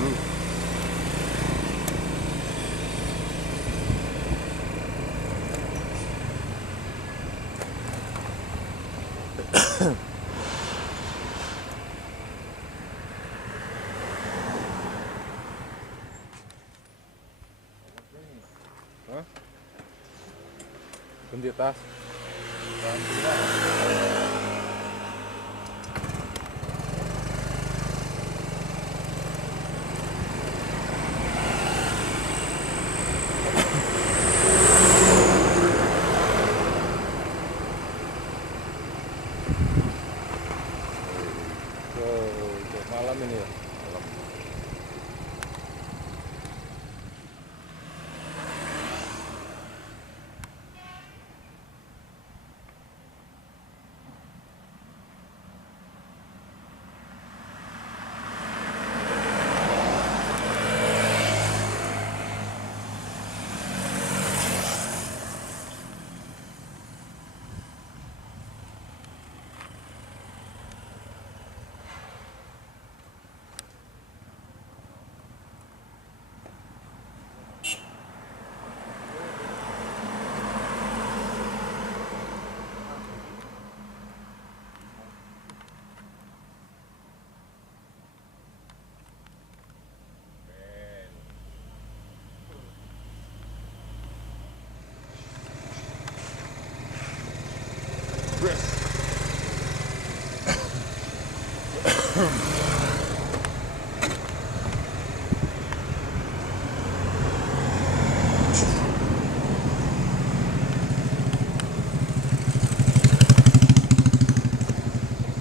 dulu. Hah? Ganti tas. Malam ini ya. Malam.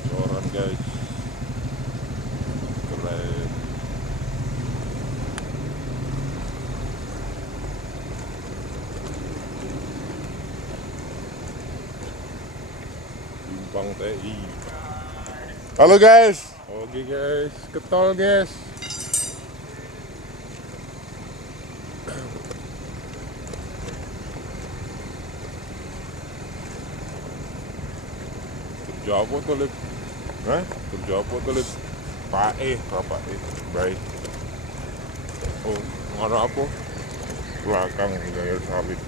Coran guys, keren. Simpang TI. Halo guys. Oke guys, ketol guys. Kerja apa tuh Lip? Hah? Kerja apa tuh Lip? Pak baik. Oh, ngarep apa? Belakang gaya sawit.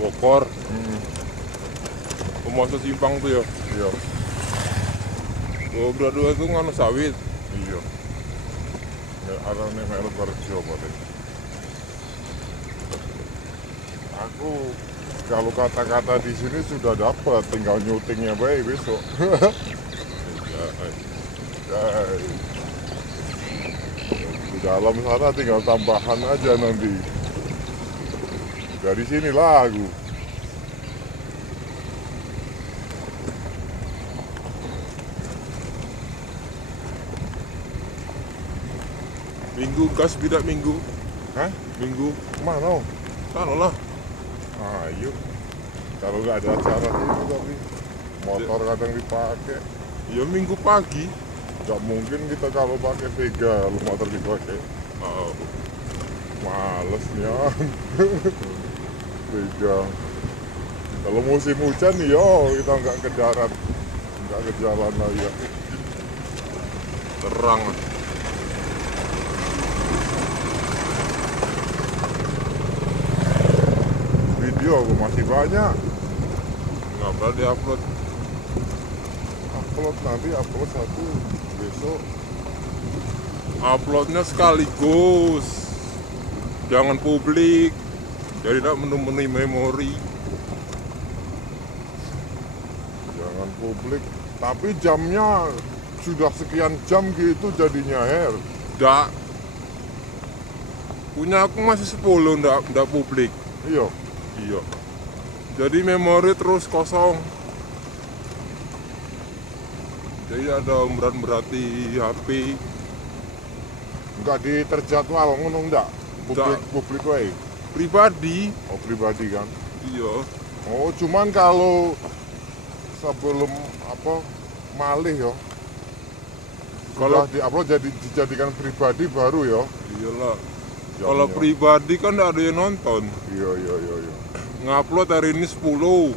Bokor. Pemasok simpang tuh ya? Iya. Dua tuh nganu sawit. Iya. Ya arane melu kerja berarti. Aku kalau kata-kata di sini sudah dapat, tinggal nyutingnya baik besok. Di dalam sana tinggal tambahan aja nanti. Dari sini lagu. Minggu gas tidak minggu. Hah? Minggu mana? Sana lah. Ayo. Kalau nggak ada acara itu tapi motor kadang dipakai. Ya minggu pagi. Nggak mungkin kita kalau pakai Vega lu motor dipakai. Oh. Malesnya. Vega. Kalau musim hujan yo kita nggak ke darat, nggak ke jalan lagi. Ya. Terang. Video aku masih banyak. Nggak berani upload. Upload satu besok. Uploadnya sekaligus. Jangan publik. Jadi tidak memenuhi memori. Jangan publik. Tapi jamnya sudah sekian jam gitu jadinya Her. Nggak. Punya aku masih 10 nggak publik. Iya. Jadi memori terus kosong. Jadi ada berarti HP. Enggak diterjadwal ngono ndak? Publik wae. Pribadi. Oh, pribadi kan? Iya. Oh, cuman kalau sebelum malih yo. Kalau di-upload dijadikan pribadi baru yo. Iyalah. Kalau pribadi kan nggak ada yang nonton. Iya. Ngupload hari ini 10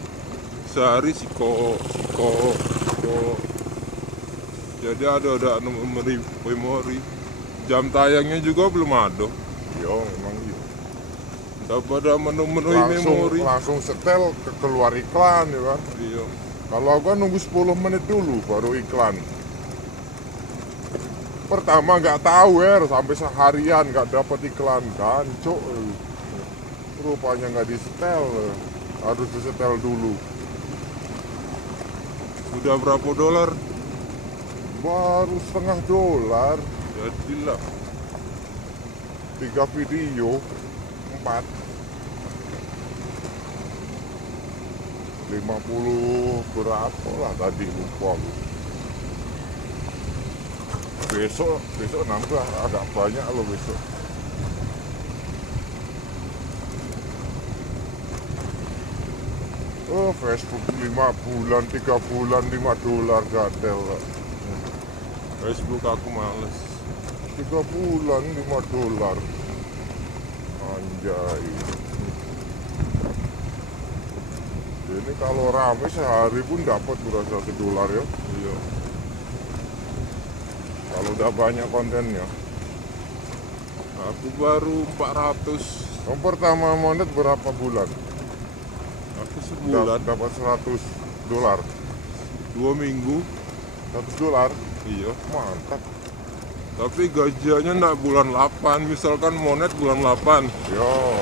sehari siko. Jadi ada memori. Jam tayangnya juga belum ada. Iya, memang iya. Udah pada menu-menuhi memori. Langsung setel keluar iklan ya kan. Iya. Kalau aku kan nunggu 10 menit dulu baru iklan. Pertama nggak tahu sampai seharian nggak dapat iklan kan, cok. Rupanya nggak disetel, harus disetel dulu. Sudah berapa dolar? Baru $0,5. Jadilah 3 video 4 50 berapa lah tadi, lupa aku. Besok nambah agak banyak loh besok. Oh, Facebook 5 bulan, 3 bulan, $5 gatel. Facebook aku males. 3 bulan, $5. Anjay. Ini kalau rame sehari pun dapat berasa $1 ya. Iya. Kalau udah banyak kontennya. Aku baru 400. Yang pertama monet berapa bulan? Aku sebulan. Dapat $100. 2 minggu. $100. Iya. Mantap. Tapi gajiannya enggak bulan 8. Misalkan monet bulan 8. Yo,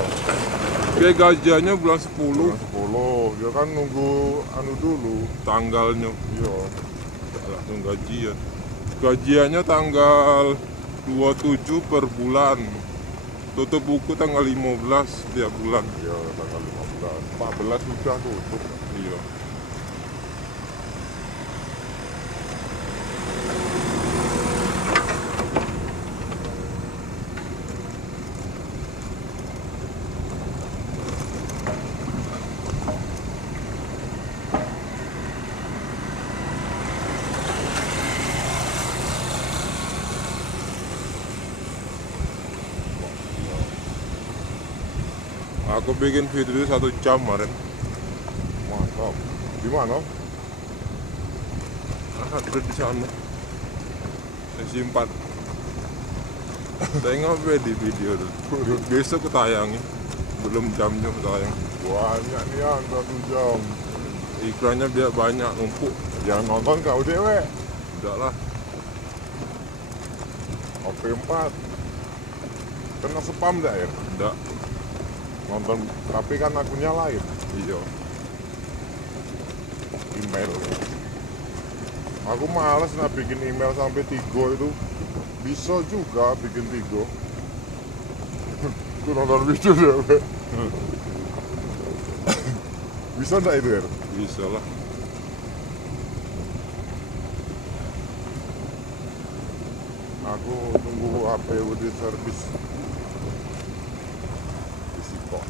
Dia gajiannya bulan 10. bulan 10. Dia kan nunggu anu dulu. Tanggalnya. Iya. Nggak langsung gajian. Gajiannya tanggal 27 per bulan. Tutup buku tanggal 15 tiap bulan. Ya, tanggal 15. 14 sudah tutup. Iya. Aku bikin video 1 jam kemarin. Mantap. Di mana? Ada di sana. Saya simpan. Tengok di video dulu. Besok ketayangi. Belum jamnya tayang. Banyak nih yang 1 jam. Iklannya biar banyak numpuk. Yang nonton kau dewe. Udah lah. OP4. Kena spam dah ya? Udah. Nonton, tapi kan akunnya lain. Iya. Email. Aku males bikin email sampai 3 itu. Bisa juga bikin 3. Aku nonton video dewe. Bisa enggak itu ya? Bisa lah. Aku tunggu HP di servis. Isi kok.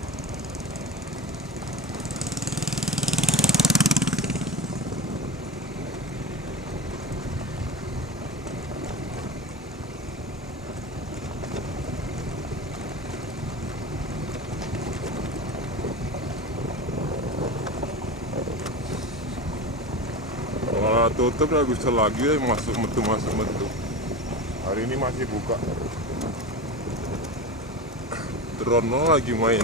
Kalau tutup nggak bisa lagi ya masuk metu. Hari ini masih buka. Drone lagi main.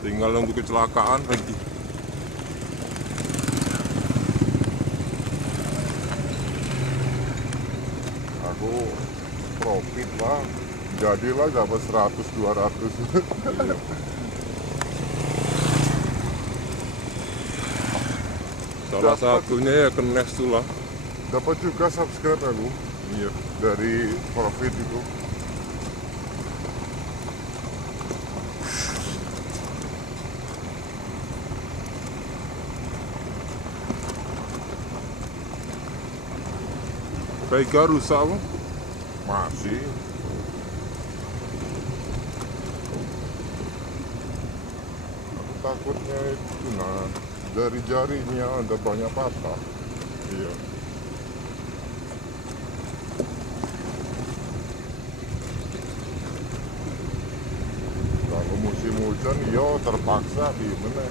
Tinggal nunggu kecelakaan lagi. Aku profit lah. Jadilah dapat 100-200. Iya. Salah satunya ya ke Next tuh lah. Dapat juga subscribe aku Iya. dari profit itu. Vega rusak apa? Masih. Aku takutnya itu dari jarinya ada banyak patah. Iya. Kalau musim hujan, yo terpaksa di mana?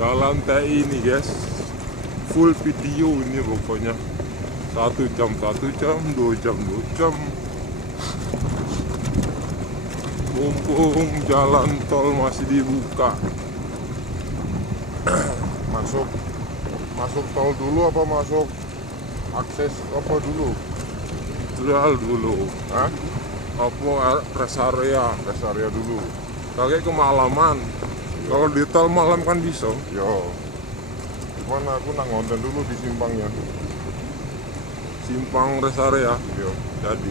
Jalan TI ini guys, full video ini pokoknya. 1 jam, 2 jam, 2 jam. Mumpung jalan tol masih dibuka. Masuk tol dulu apa masuk akses apa dulu? Jual dulu. Hah? Apa rest area? Rest area dulu. Kakek kemalaman. Kalau di tol malam kan bisa. Yo. Cuman aku nang ngonten dulu di simpangnya. Simpang rest area. Yo. Jadi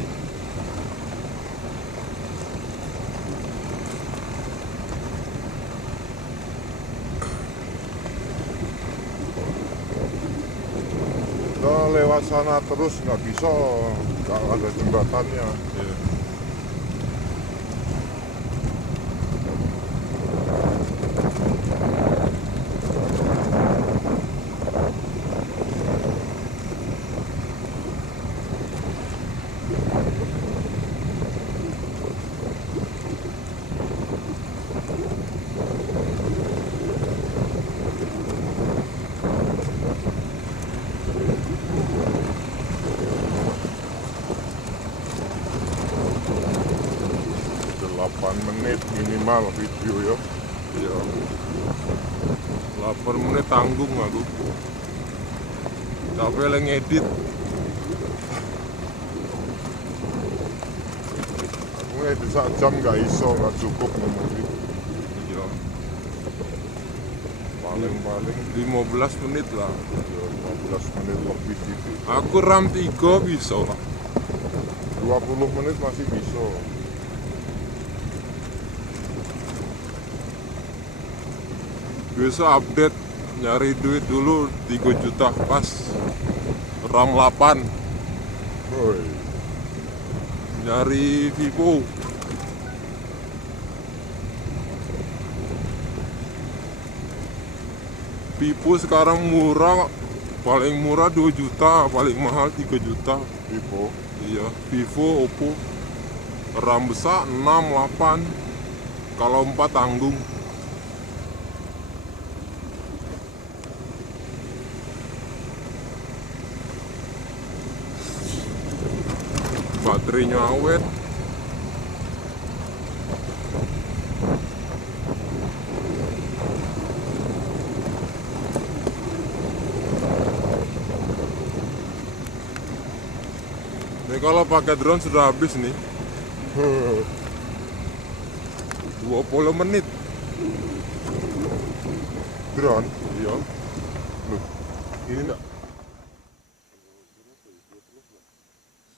Udah lewat sana terus nggak bisa, nggak ada jembatannya. ya. Menit minimal video ya. Iya. 8 menit tanggung aku. Tapi lagi ngedit. Aku ngedit sak jam nggak iso, nggak cukup memori. Iya. Paling 15 menit lah. ya, 15 menit lebih gitu. Aku RAM 3 bisa lah. 20 menit masih bisa. Biasa update nyari duit dulu 3 juta pas RAM 8 Woi, nyari Vivo. Vivo sekarang murah, paling murah 2 juta, paling mahal 3 juta. Vivo. Iya, Vivo, Oppo. RAM besar 6, 8. Kalau 4 tanggung. Baterainya awet. Ini kalau pakai drone sudah habis nih 20 menit. Drone. Iya. Loh, ini enggak.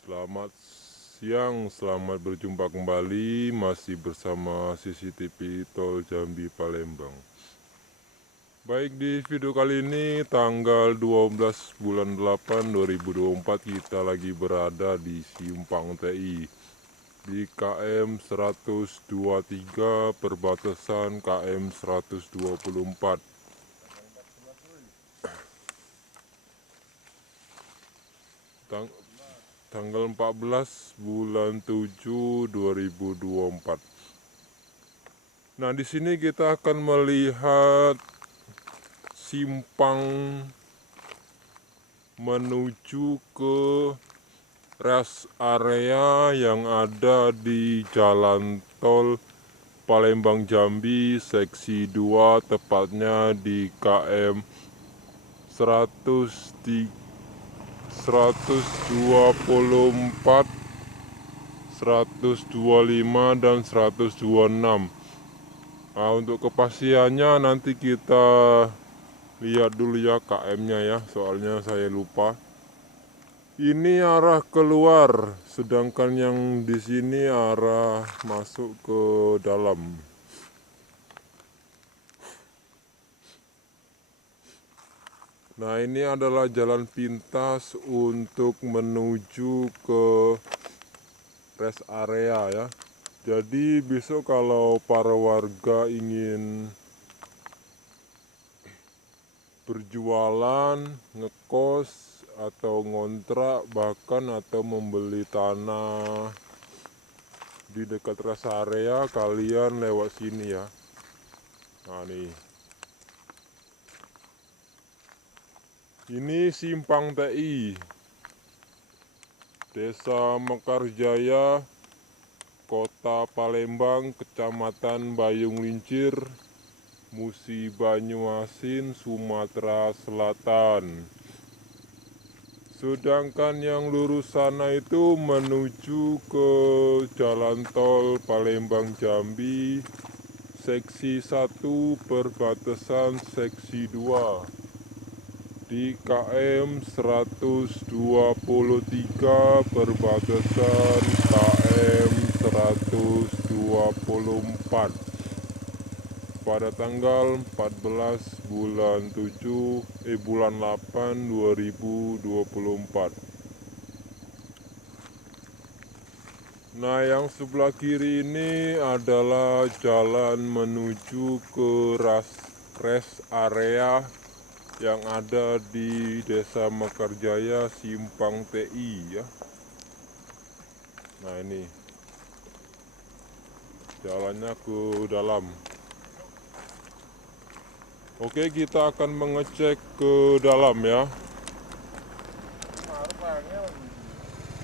Selamat siang, selamat berjumpa kembali masih bersama CCTV Tol Jambi Palembang. Baik, di video kali ini tanggal 12 bulan 8 2024 kita lagi berada di Simpang TI di KM 123 perbatasan KM 124. Tanggal 14 bulan 7 2024. Nah, di sini kita akan melihat simpang menuju ke rest area yang ada di Jalan Tol Palembang Jambi seksi 2, tepatnya di KM 124, 125 dan 126. Nah, untuk kepastiannya nanti kita lihat dulu ya KM-nya ya, soalnya saya lupa. Ini arah keluar, sedangkan yang di sini arah masuk ke dalam. Nah, ini adalah jalan pintas untuk menuju ke rest area ya. Jadi besok kalau para warga ingin berjualan, ngekos, atau ngontrak, bahkan atau membeli tanah di dekat rest area, kalian lewat sini ya. Nah, nih Ini Simpang TI, Desa Mekarjaya, Kota Palembang, Kecamatan Bayung Lincir, Musi Banyuasin, Sumatera Selatan. Sedangkan yang lurus sana itu menuju ke Jalan Tol Palembang Jambi, Seksi 1 perbatasan Seksi 2. Di KM 123 perbatasan KM 124 pada tanggal 14 bulan 8 2024. Nah, yang sebelah kiri ini adalah jalan menuju ke rest area yang ada di Desa Mekarjaya Simpang TI ya. Nah, ini jalannya ke dalam. Oke, kita akan mengecek ke dalam ya.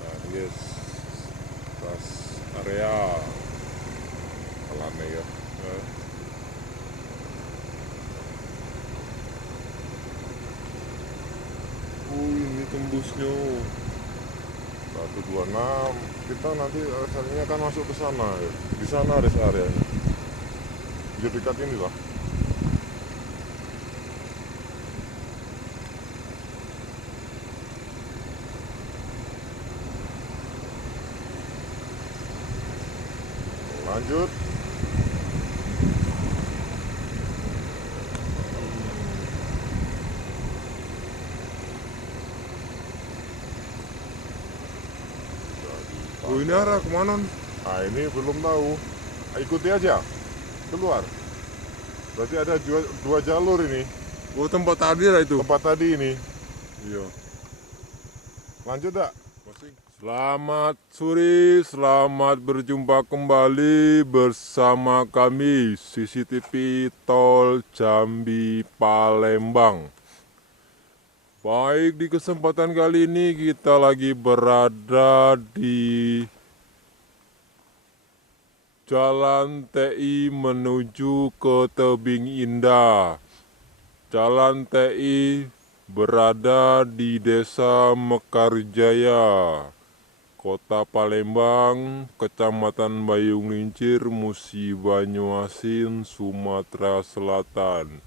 Nah, guys, rest area jalannya ya. Ini tembusnya 126. Kita nanti asalnya kan masuk ke sana ya. Di sana rest areanya. Di dekat ini lah. Lanjut. Oh, ini arah kemana? Nah, ini belum tahu. Ikuti aja. Keluar. Berarti ada dua jalur ini. Oh, tempat tadi lah itu. Tempat tadi ini. Iya. Lanjut dak. Selamat sore, selamat berjumpa kembali bersama kami CCTV Tol Jambi Palembang. Baik, di kesempatan kali ini kita lagi berada di Jalan TI menuju ke Tebing Indah. Jalan TI berada di Desa Mekarjaya, Kota Palembang, Kecamatan Bayung Lincir, Musi Banyuasin, Sumatera Selatan.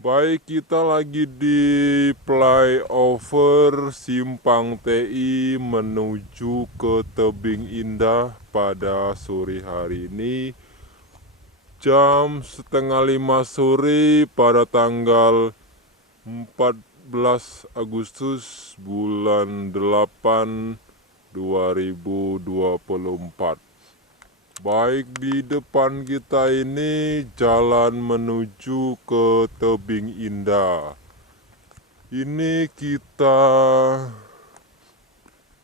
Baik, kita lagi di flyover Simpang TI menuju ke Tebing Indah pada sore hari ini. Jam 4:30 sore pada tanggal 14 Agustus bulan 8 2024. Baik, di depan kita ini jalan menuju ke Tebing Indah. Ini kita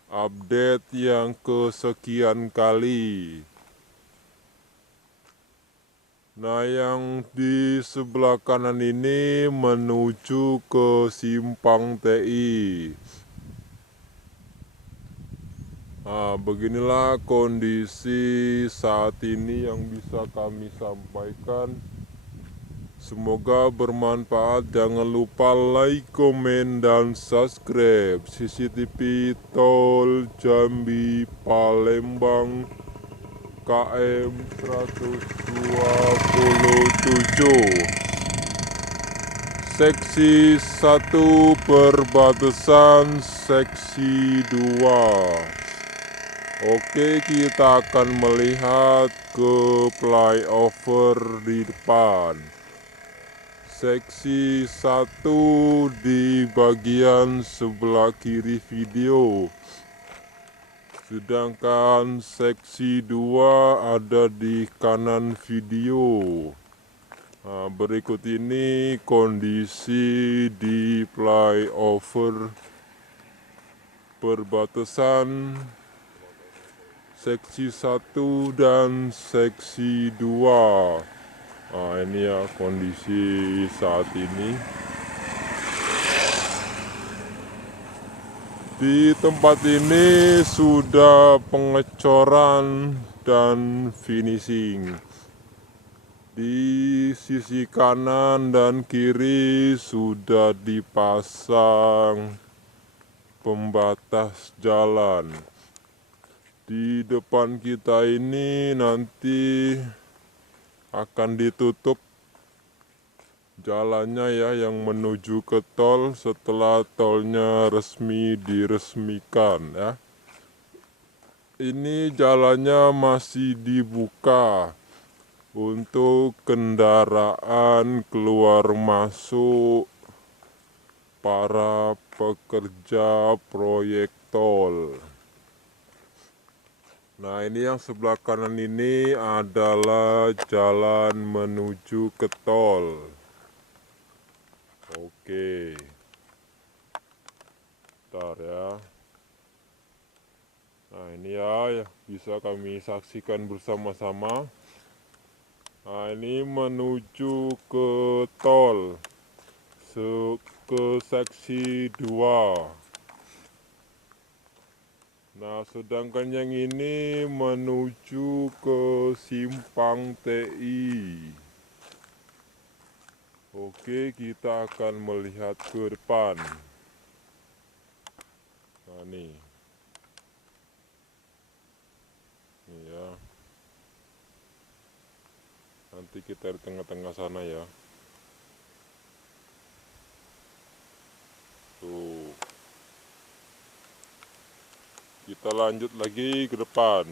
update yang kesekian kali. Nah, yang di sebelah kanan ini menuju ke Simpang TI. Nah, beginilah kondisi saat ini yang bisa kami sampaikan. Semoga bermanfaat. Jangan lupa like, komen, dan subscribe CCTV Tol Jambi Palembang KM 127 Seksi 1 perbatasan Seksi 2. Oke, kita akan melihat ke flyover di depan. Seksi 1 di bagian sebelah kiri video. Sedangkan seksi 2 ada di kanan video. Nah, berikut ini kondisi di flyover perbatasan Seksi 1 dan Seksi 2. Nah, ini ya kondisi saat ini. Di tempat ini sudah pengecoran dan finishing. Di sisi kanan dan kiri sudah dipasang pembatas jalan. Di depan kita ini nanti akan ditutup jalannya ya, yang menuju ke tol setelah tolnya resmi diresmikan ya. Ini jalannya masih dibuka untuk kendaraan keluar masuk para pekerja proyek tol. Nah, ini yang sebelah kanan ini adalah jalan menuju ke tol. Oke. Bentar ya. Nah, ini ya bisa kami saksikan bersama-sama. Nah, ini menuju ke tol ke seksi 2. Nah, sedangkan yang ini menuju ke simpang TI. Oke, kita akan melihat ke depan. Nah, nih ya. Nanti kita di tengah-tengah sana ya. Tuh. Kita lanjut lagi ke depan.